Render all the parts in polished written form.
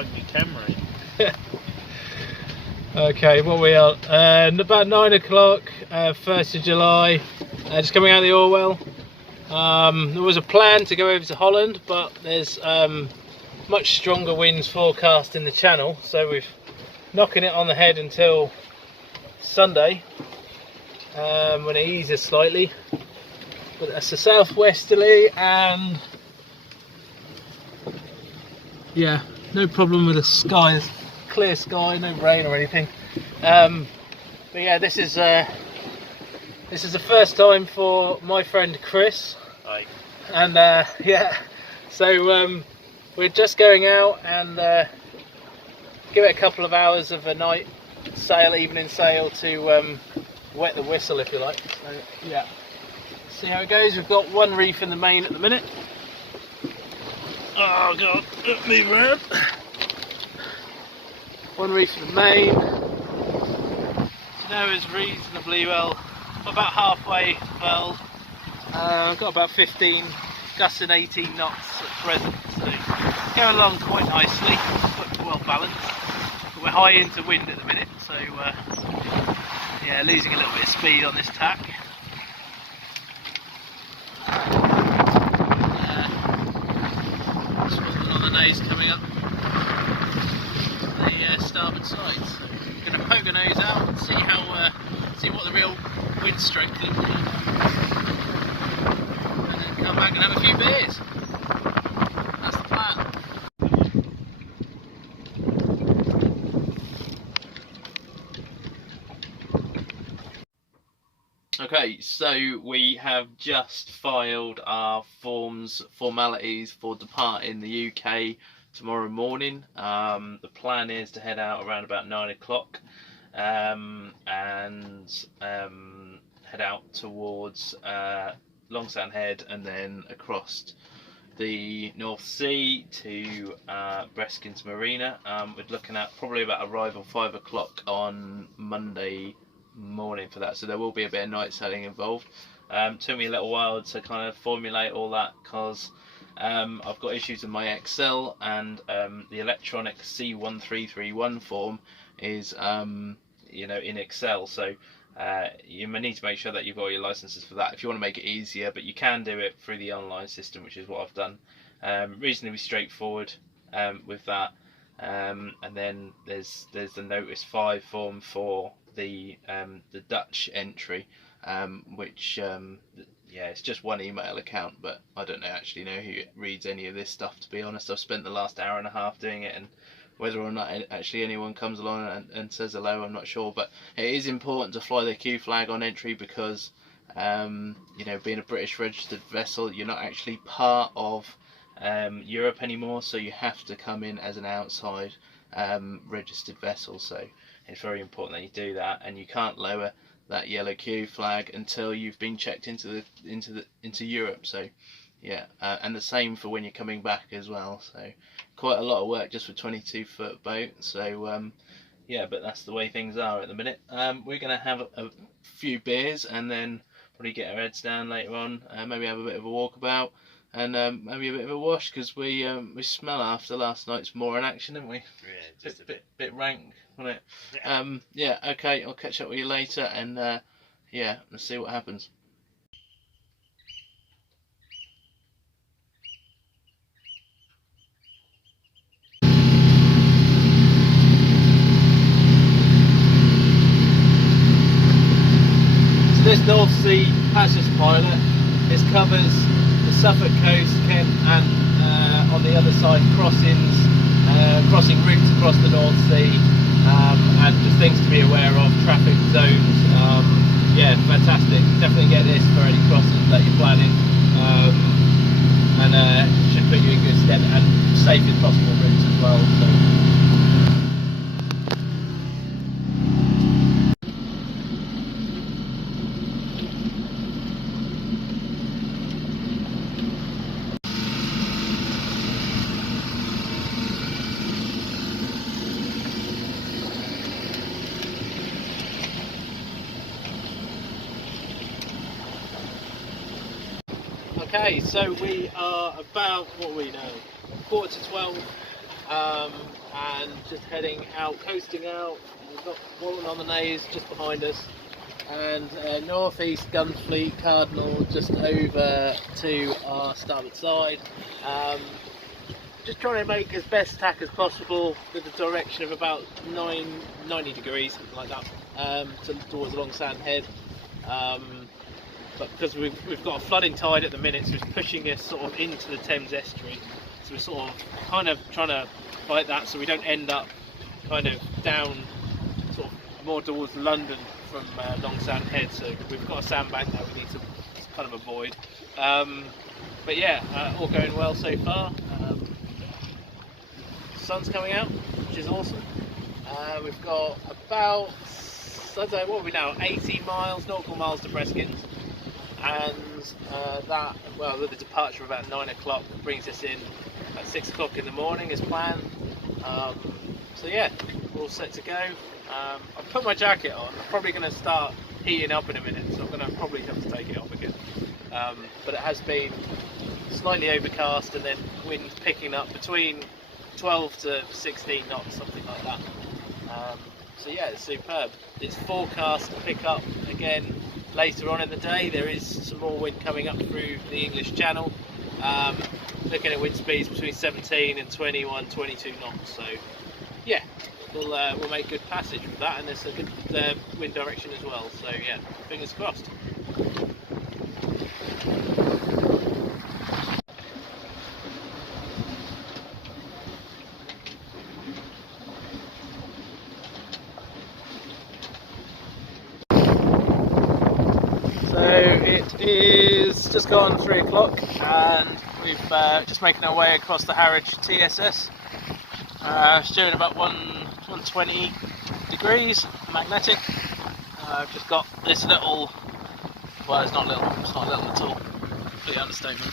plug your camera in. Okay, what we are? About 9 o'clock, 1st of July. Just coming out of the Orwell. There was a plan to go over to Holland, but there's much stronger winds forecast in the channel, so we're knocking it on the head until Sunday, when it eases slightly. But that's a southwesterly, and yeah, no problem with the sky. It's clear sky, no rain or anything. But yeah, this is the first time for my friend Chris. Hi. And yeah, so we're just going out and give it a couple of hours of a night sail, evening sail, to wet the whistle, if you like. So yeah, see how it goes. We've got one reef in the main at the minute. Oh god, let me run. One reef in the main. Snow is reasonably well, about halfway well. I've got about 15, gusting 18 knots at present, so going along quite nicely, quite well balanced. But we're high into wind at the minute, so yeah, losing a little bit of speed on this tack. Something on the nose coming up the starboard side, so I'm going to poke the nose out and see how see what the real wind strength looks like. Come back and have a few beers. That's the plan. Okay, so we have just filed our formalities for departing the UK tomorrow morning. The plan is to head out around about 9 o'clock and head out towards Longsound Head and then across the North Sea to Breskens Marina. We're looking at probably about arrival 5 o'clock on Monday morning for that, so there will be a bit of night sailing involved. Took me a little while to kind of formulate all that because I've got issues with my Excel, and the electronic C1331 form is you know, in Excel, so you may need to make sure that you've got all your licenses for that if you want to make it easier, but you can do it through the online system, which is what I've done. Reasonably straightforward with that. And then there's the Notice 5 form for the Dutch entry, which yeah, it's just one email account, but I don't actually know who reads any of this stuff, to be honest. I've spent the last hour and a half doing it, and whether or not actually anyone comes along and says hello, I'm not sure. But it is important to fly the Q flag on entry because you know, being a British registered vessel, you're not actually part of Europe anymore, so you have to come in as an outside registered vessel. So it's very important that you do that, and you can't lower that yellow Q flag until you've been checked into Europe. So yeah, and the same for when you're coming back as well. So quite a lot of work just for 22-foot boat. So yeah, but that's the way things are at the minute. We're going to have a few beers and then probably get our heads down later on, maybe have a bit of a walkabout, and maybe a bit of a wash, because we smell after last night's moor in action, didn't we? Yeah, just a bit rank, wasn't it? Yeah. Yeah, okay, I'll catch up with you later, and yeah, let's see what happens. This North Sea Passes pilot, this covers the Suffolk coast, Kent, and on the other side crossing routes across the North Sea, and just things to be aware of, traffic zones. Yeah, fantastic. Definitely get this for any crossings that you're planning, and should put you in good stead, and safest possible routes as well. So. Okay, so we are about, what we know, 11:45. and just heading out, coasting out. We've got Holland on the Naze just behind us, and northeast Gunfleet Cardinal just over to our starboard side. Just trying to make as best tack as possible with the direction of about 90 degrees, something like that, towards Long Sand Head. But because we've got a flooding tide at the minute, so it's pushing us sort of into the Thames estuary. So we're sort of kind of trying to fight that so we don't end up kind of down sort of more towards London from Long Sand Head. So we've got a sandbank that we need to kind of avoid. But yeah, all going well so far. Sun's coming out, which is awesome. We've got about, I don't know, what are we now, 80 nautical miles to Breskens, and that, well, the departure of about 9 o'clock brings us in at 6 o'clock in the morning as planned. So yeah, we're all set to go. I've put my jacket on. I'm probably going to start heating up in a minute, so I'm going to probably have to take it off again. But it has been slightly overcast, and then wind picking up between 12 to 16 knots, something like that. So yeah, it's superb. It's forecast to pick up again later on in the day. There is some more wind coming up through the English Channel. Looking at wind speeds between 17 and 21, 22 knots. So yeah, we'll make good passage with that, and it's a good wind direction as well. So yeah, fingers crossed. It is just gone 3 o'clock, and we've just making our way across the Harwich TSS. Steering about 120 degrees, magnetic. I've just got this little, well, it's not little at all, complete understatement.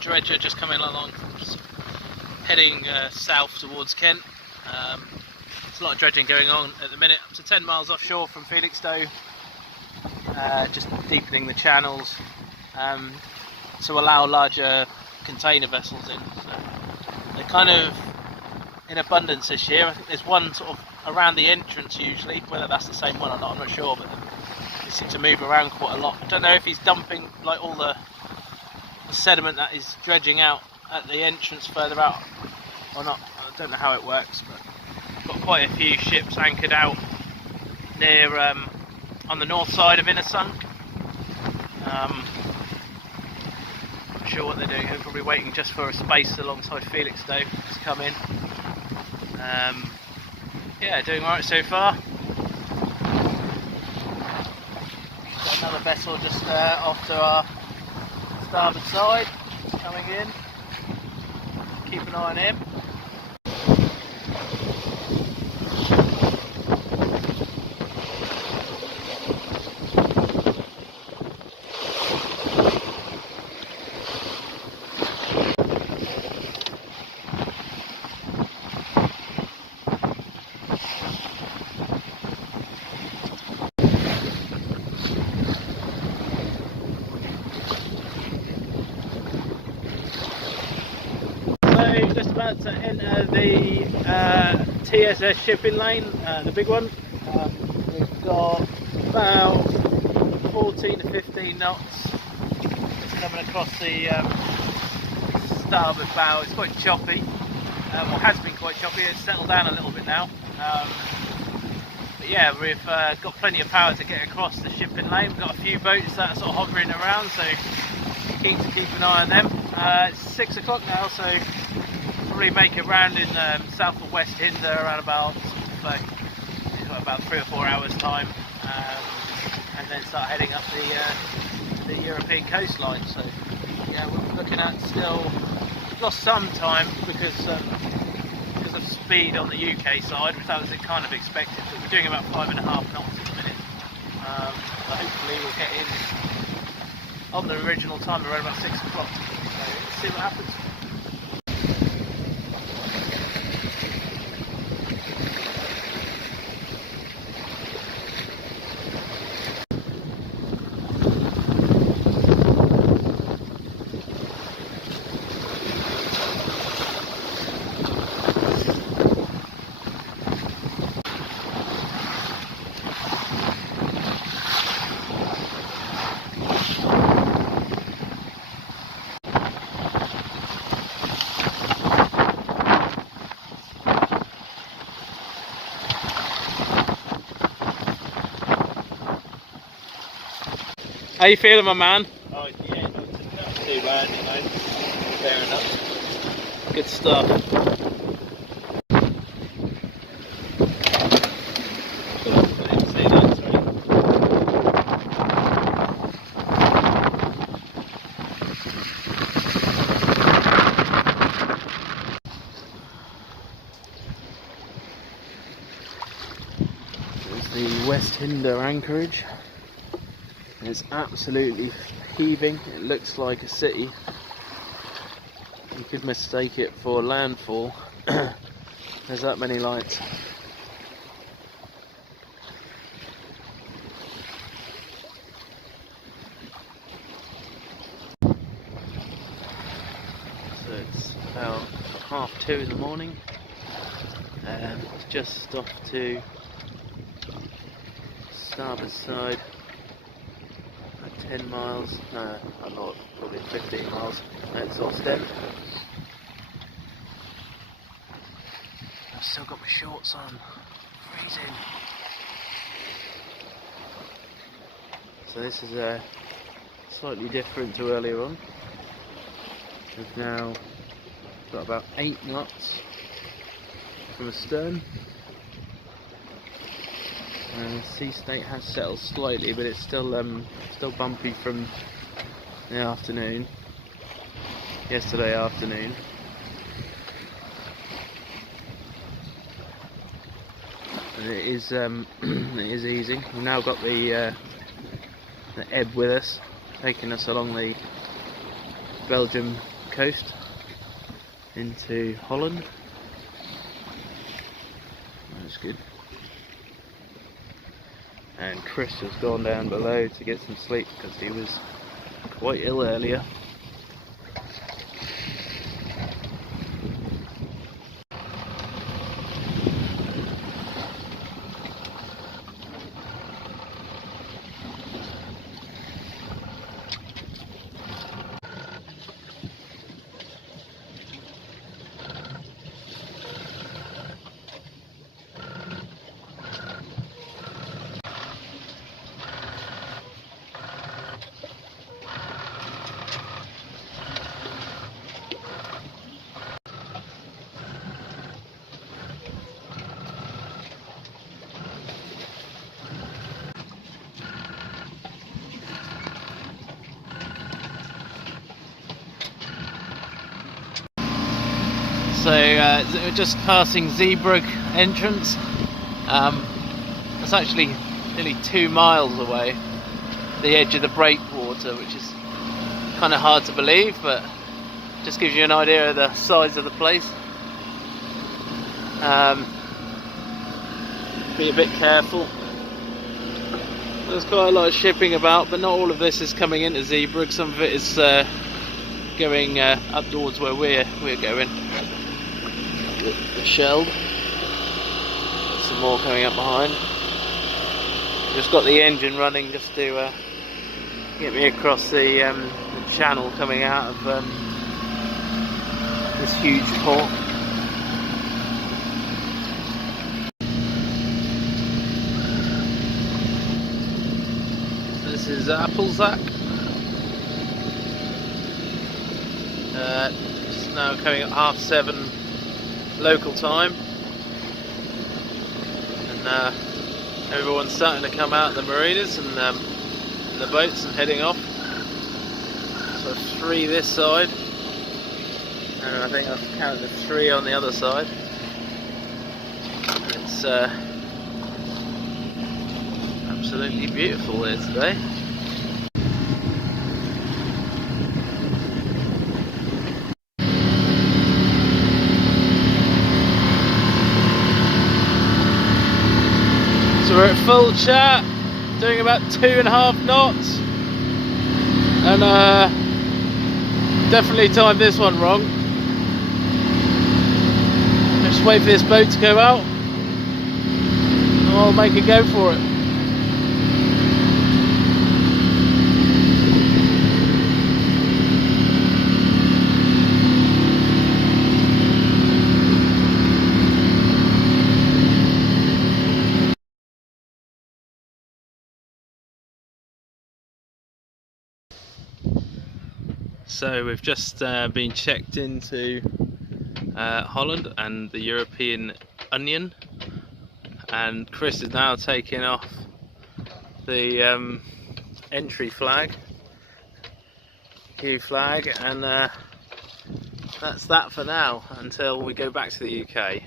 Dredger just coming along, just heading south towards Kent. There's a lot of dredging going on at the minute, up to 10 miles offshore from Felixstowe. Just deepening the channels to allow larger container vessels in. So they're kind of in abundance this year. I think there's one sort of around the entrance usually, whether that's the same one or not I'm not sure, but they seem to move around quite a lot. I don't know if he's dumping like all the sediment that is dredging out at the entrance further out or not. I don't know how it works, but got quite a few ships anchored out near on the north side of Inner Sunk. Not sure what they're doing. They're probably waiting just for a space alongside Felixstowe to come in. Yeah, doing alright so far. Got another vessel just off to our starboard side, coming in. Keep an eye on him. Just about to enter the TSS shipping lane, the big one. We've got about 14 to 15 knots coming across the starboard bow. It's quite choppy, well, has been quite choppy. It's settled down a little bit now. But yeah, we've got plenty of power to get across the shipping lane. We've got a few boats that are sort of hovering around, so keen to keep an eye on them. It's 6 o'clock now, so probably make a round in south or west Hinder around about 3 or 4 hours time, and then start heading up the European coastline. So yeah, we're looking at still, we've lost some time because of speed on the UK side, which that was kind of expected, but we're doing about 5.5 knots at the minute. So hopefully we'll get in on the original time around about 6 o'clock. So let's see what happens. How you feeling, my man? Oh yeah, not too bad, you know. Fair enough. Good stuff. There's the West Hinder anchorage. It's absolutely heaving. It looks like a city. You could mistake it for landfall. There's that many lights. So it's about 2:30 in the morning. It's just off to starboard side. 10 miles, no, I'm not, probably 15 miles. It's Oostende. I've still got my shorts on. Freezing. So this is slightly different to earlier on. We've now got about 8 knots from astern. Sea state has settled slightly, but it's still bumpy from the afternoon. Yesterday afternoon. And it is it is easing. We've now got the ebb with us, taking us along the Belgium coast into Holland. That's good. And Chris has gone down below to get some sleep because he was quite ill earlier. So we're just passing Zeebrugge entrance. It's actually nearly 2 miles away, the edge of the breakwater, which is kind of hard to believe, but just gives you an idea of the size of the place. Be a bit careful. There's quite a lot of shipping about, but not all of this is coming into Zeebrugge. Some of it is going up towards where we're going. The Shelled. Got some more coming up behind. Just got the engine running just to get me across the channel coming out of this huge port. This is Applesack. It's now coming at 7:30 local time, and everyone's starting to come out the marinas and the boats and heading off. So 3 this side, and I think I've counted 3 on the other side. It's absolutely beautiful here today. So we're at full chat, doing about 2.5 knots, and definitely timed this one wrong. Just wait for this boat to go out, and I'll make a go for it. So we've just been checked into Holland and the European Union, and Chris is now taking off the entry flag, EU flag, and that's that for now until we go back to the UK,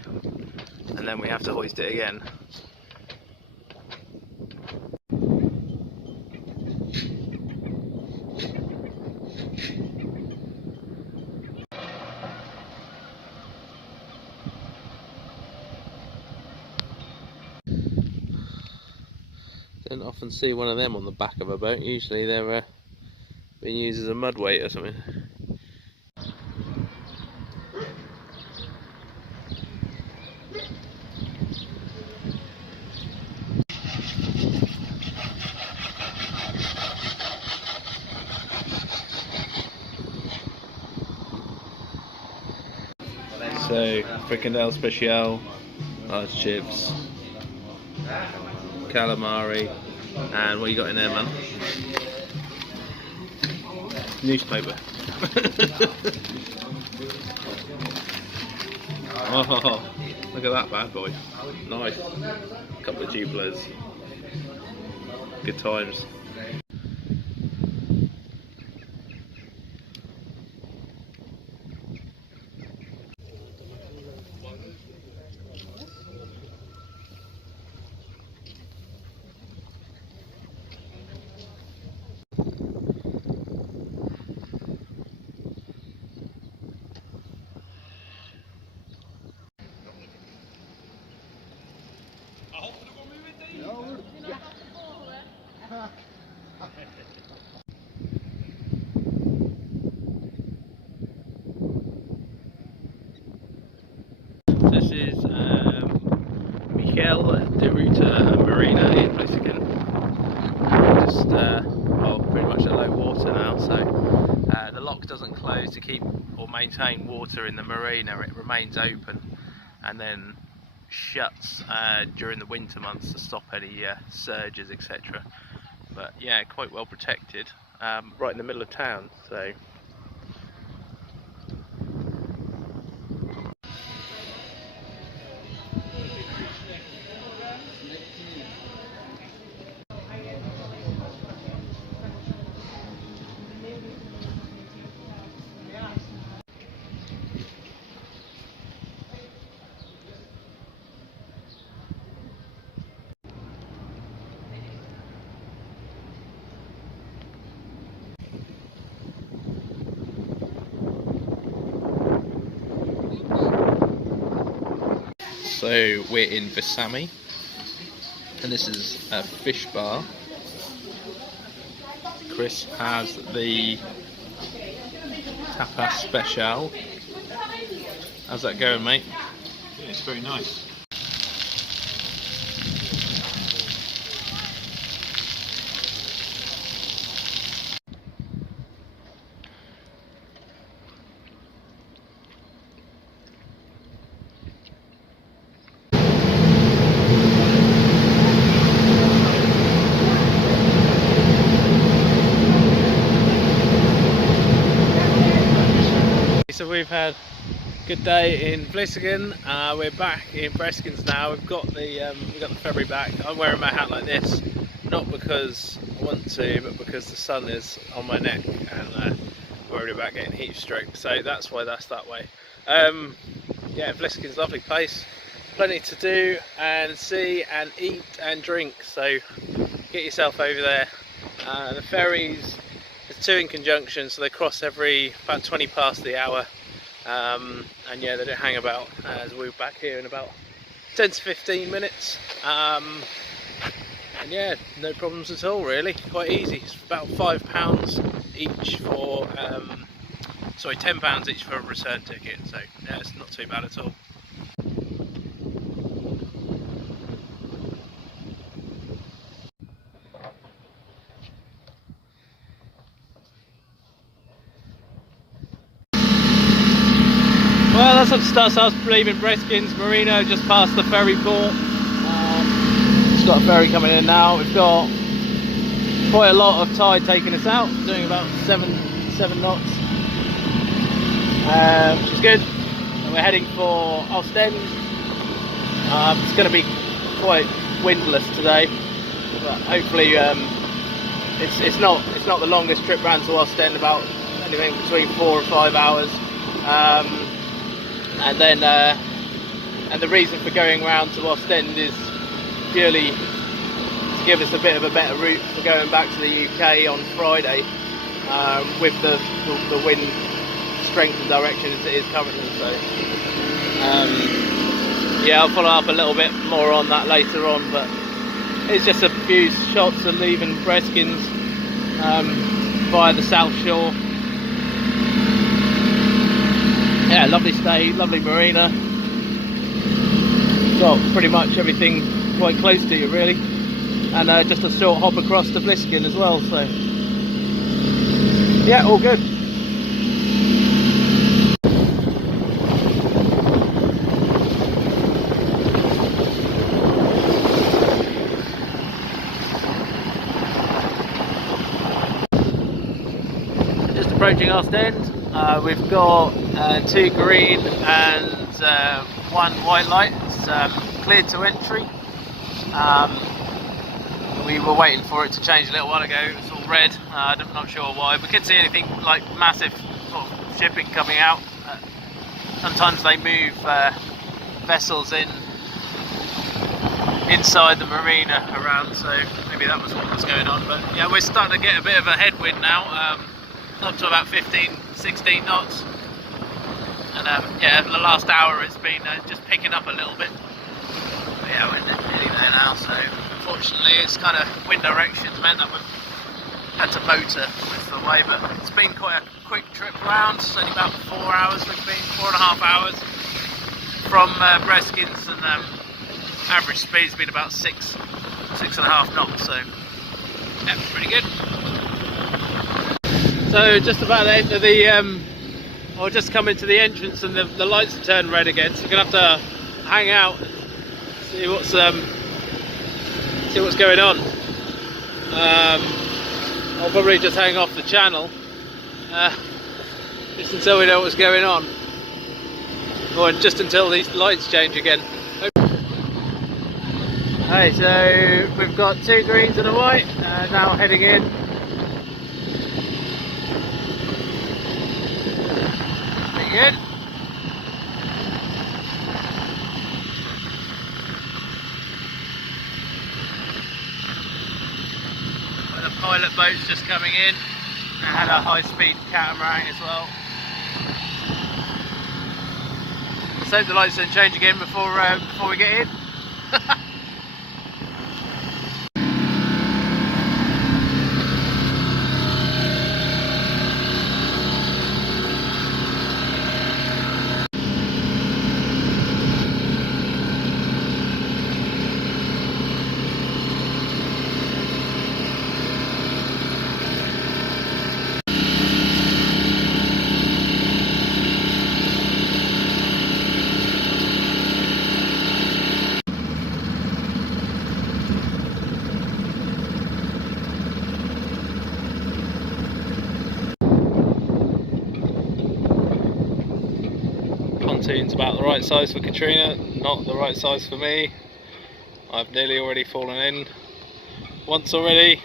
and then we have to hoist it again. Don't often see one of them on the back of a boat. Usually they're being used as a mud weight or something. So, fricandelle special, large chips, calamari, and what you got in there, man? Newspaper. Oh, look at that bad boy. Nice. Couple of tubulars. Good times. This is Michael de Ruta Marina in Breskens. Just well, pretty much at low water now, so the lock doesn't close to keep or maintain water in the marina. It remains open and then shuts during the winter months to stop any surges, etc. But yeah, quite well protected, right in the middle of town. So. So we're in Visami, and this is a fish bar. Chris has the tapas special. How's that going, mate? Yeah, it's very nice. So we've had a good day in Vlissingen. We're back in Breskens now. We've got the ferry back. I'm wearing my hat like this, not because I want to, but because the sun is on my neck and worried about getting heat stroke. So that's why that's that way. Yeah, Vlisken's a lovely place. Plenty to do and see and eat and drink. So get yourself over there. The ferries. There's two in conjunction, so they cross every about 20 past the hour, and yeah, they don't hang about, as we're back here in about 10 to 15 minutes, and yeah, no problems at all really, quite easy. It's about £5 each for, sorry, £10 each for a return ticket, so yeah, it's not too bad at all. Well, that's what starts us leaving Breskens Marina, just past the ferry port. It's got a ferry coming in now. We've got quite a lot of tide taking us out, doing about seven knots. which is good. And we're heading for Ostend. It's going to be quite windless today, but hopefully it's not the longest trip round to Ostend, about anything between 4 or 5 hours. And the reason for going round to Ostend is purely to give us a bit of a better route for going back to the UK on Friday, with the wind strength and direction as it is currently. So yeah, I'll follow up a little bit more on that later on, but it's just a few shots of leaving Breskens via the South Shore. Yeah, lovely stay, lovely marina. Got pretty much everything quite close to you really, and just a short hop across to Breskens as well, so yeah, all good. Just approaching Ostend. We've got 2 green and 1 white light. It's cleared to entry. We were waiting for it to change a little while ago. It was all red. I'm not sure why. We couldn't see anything like massive sort of shipping coming out. Sometimes they move vessels inside the marina around, so maybe that was what was going on. But yeah, we're starting to get a bit of a headwind now, up to about 15-16 knots. And yeah, the last hour it's been just picking up a little bit. But yeah, we're nearly there now, so unfortunately it's kind of wind directions meant that we've had to motor with the way, but it's been quite a quick trip round. It's only about 4 hours we've been, 4.5 hours from Breskens, and average speed's been about 6.5 knots, so yeah, pretty good. So just about the end of the or just come into the entrance, and the lights have turned red again, so we're gonna have to hang out and see what's going on. I'll probably just hang off the channel just until we know what's going on, or just until these lights change again. Okay, so we've got 2 greens and a white, now heading in. Pretty good. The pilot boat's just coming in. I had a high-speed catamaran as well. Let's hope the lights don't change again before we get in. Pontoon's about the right size for Katrina, not the right size for me. I've nearly already fallen in once already.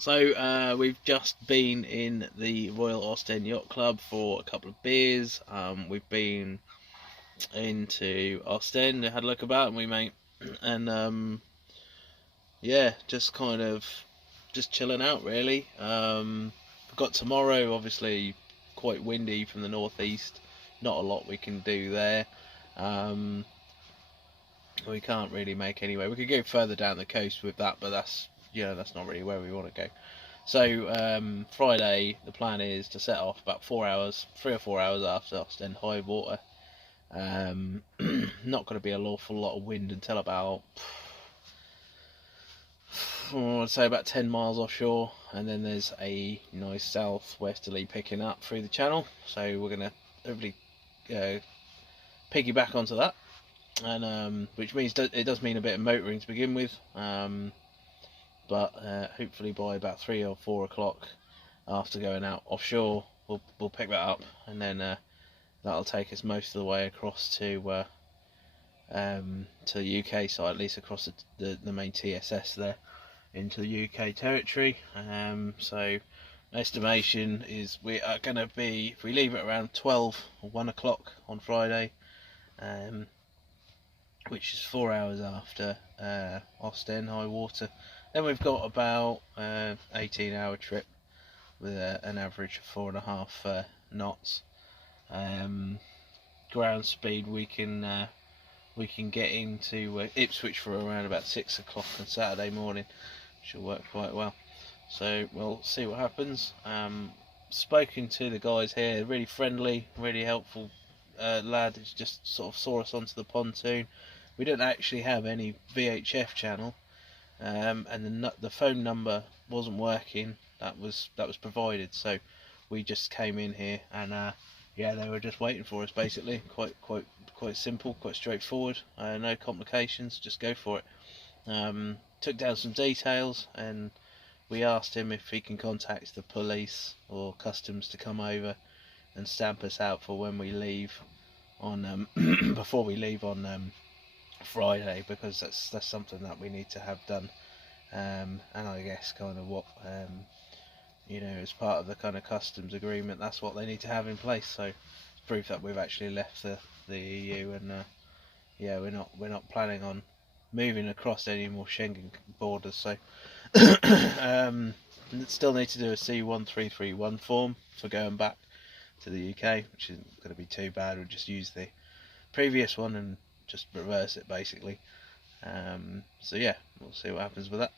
So we've just been in the Royal Yacht Club for a couple of beers. We've been into Ostend, had a look about, and we mate, and yeah, just kind of just chilling out really. We've got tomorrow, obviously quite windy from the northeast. Not a lot we can do there. We can't really make anyway. We could go further down the coast with that, but that's not really where we want to go. So Friday the plan is to set off about 3 or 4 hours after Ostend high water. Not going to be an awful lot of wind until about I'd say about 10 miles offshore, and then there's a nice southwesterly picking up through the channel, so we're going to hopefully piggyback onto that, and which means it does mean a bit of motoring to begin with, but hopefully by about 3 or 4 o'clock after going out offshore we'll pick that up, and then that'll take us most of the way across to the UK side, at least across the main TSS there into the UK territory. So estimation is we are going to be, if we leave it around 12 or 1 o'clock on Friday, which is 4 hours after Ostend high water, then we've got about 18-hour trip with an average of 4.5 knots. Ground speed we can get into Ipswich for around about 6 o'clock on Saturday morning, which will work quite well. So we'll see what happens. Spoken to the guys here, really friendly, really helpful lad who's just sort of saw us onto the pontoon. We don't actually have any VHF channel, and the phone number wasn't working. That was provided, so we just came in here, and yeah, they were just waiting for us basically. Quite simple, quite straightforward. No complications. Just go for it. Took down some details, and we asked him if he can contact the police or customs to come over and stamp us out for when we leave on before we leave on Friday, because that's something that we need to have done, and I guess kind of what you know, as part of the kind of customs agreement, that's what they need to have in place. So proof that we've actually left the EU, and yeah, we're not planning on moving across any more Schengen borders. So still need to do a C1331 form for going back to the UK, which isn't going to be too bad. We'll just use the previous one and just reverse it basically. So yeah, we'll see what happens with that.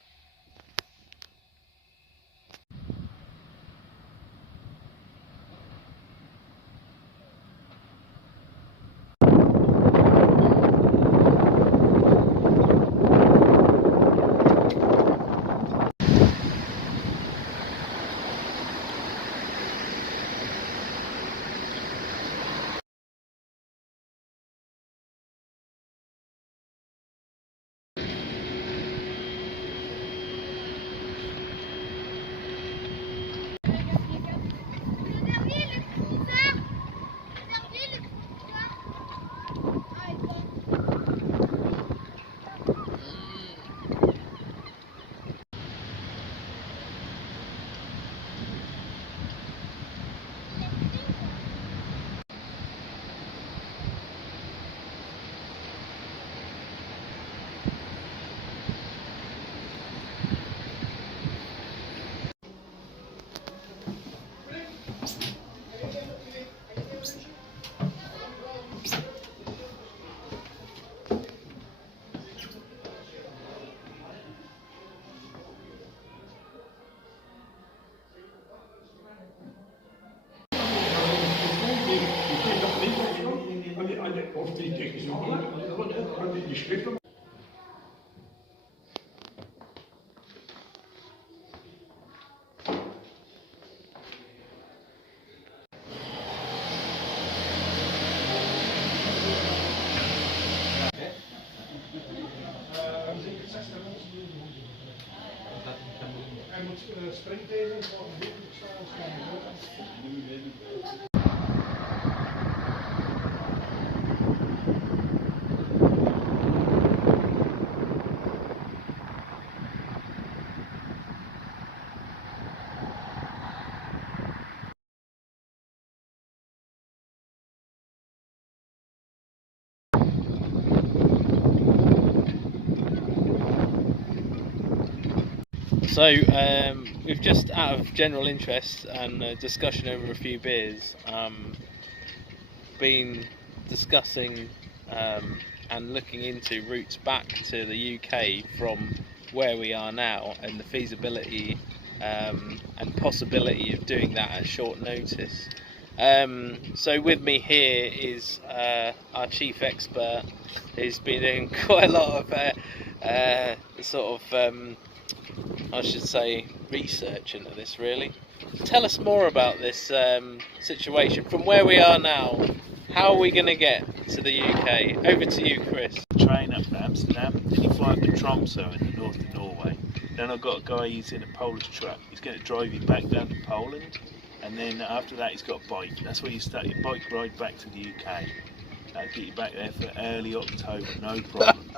So we've just, out of general interest and discussion over a few beers, been discussing and looking into routes back to the UK from where we are now, and the feasibility and possibility of doing that at short notice. So with me here is our chief expert, who's been doing quite a lot of I should say, research into this really. Tell us more about this situation. From where we are now, how are we going to get to the UK? Over to you, Chris. Train up to Amsterdam, then you fly up to Tromsø in the north of Norway. Then I've got a guy, he's in a Polish truck. He's going to drive you back down to Poland, and then after that he's got a bike. That's where you start your bike ride back to the UK. That'll get you back there for early October, no problem.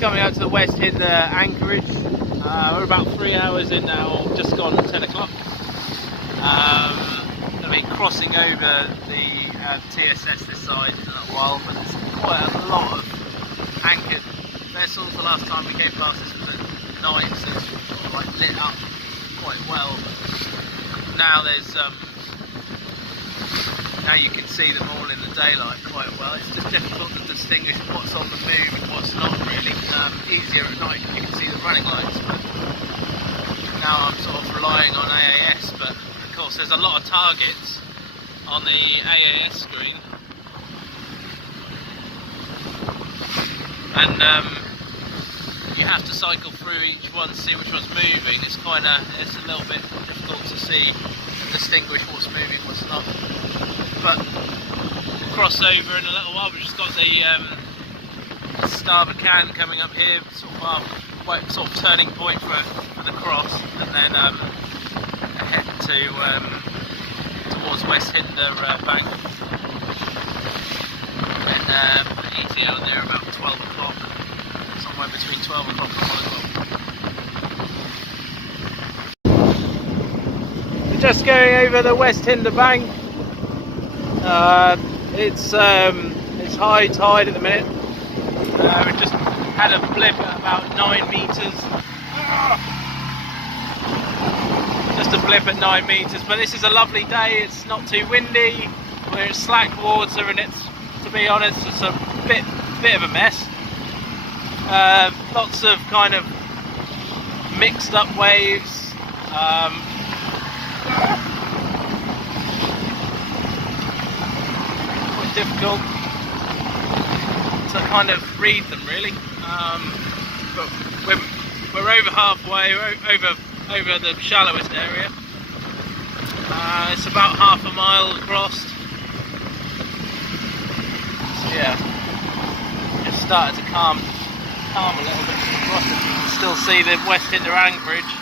Coming out to the west in the anchorage. We're about 3 hours in now, just gone 10 o'clock. I'll be crossing over the TSS this side in a little while, but there's quite a lot of anchored vessels. The last time we came past this was at night, so it's sort of like lit up quite well. But now there's now you can see them all in the daylight quite well. It's just difficult to distinguish what's on the move and what's not really. Easier at night because you can see the running lights, but now I'm sort of relying on AAS, but of course there's a lot of targets on the AAS screen, and you have to cycle through each one to see which one's moving. It's a little bit difficult to see and distinguish what's moving, what's not. But we'll cross over in a little while. We've just got the starboard can coming up here, sort of turning point for the cross, and then head towards West Hinder Bank. And ETA on there about 12 o'clock, somewhere between 12 o'clock and 1 o'clock. We're just going over the West Hinder Bank. It's high tide at the minute. We just had a blip at about 9 metres. Just a blip at 9 metres, but this is a lovely day. It's not too windy. We're in slack water, and it's, to be honest, it's a bit of a mess. Lots of kind of mixed up waves. Quite difficult to kind of read them really, but we're over halfway, over the shallowest area. It's about half a mile across. So yeah, it's started to calm a little bit across it. You can still see the West Hinder anchorage.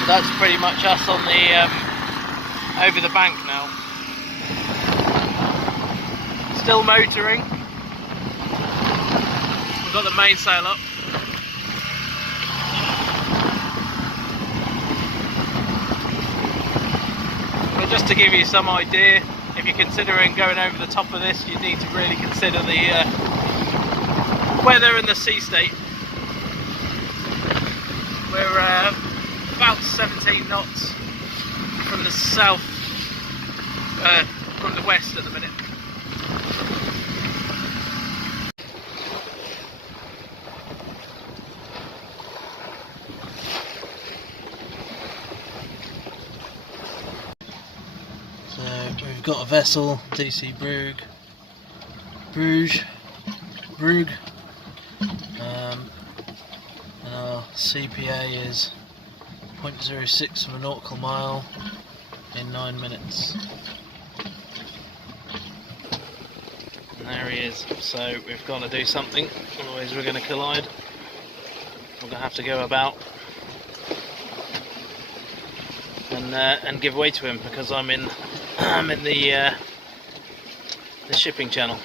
But that's pretty much us on the over the bank now. Still motoring. We've got the mainsail up. But just to give you some idea, if you're considering going over the top of this, you need to really consider the weather and the sea state. We're about 17 knots from the south, from the west at the minute. We've got a vessel, DC Bruges, and our CPA is 0.06 of a nautical mile in 9 minutes. And there he is. So we've got to do something, otherwise we're going to collide. We're going to have to go about and give way to him, because I'm in the shipping channel.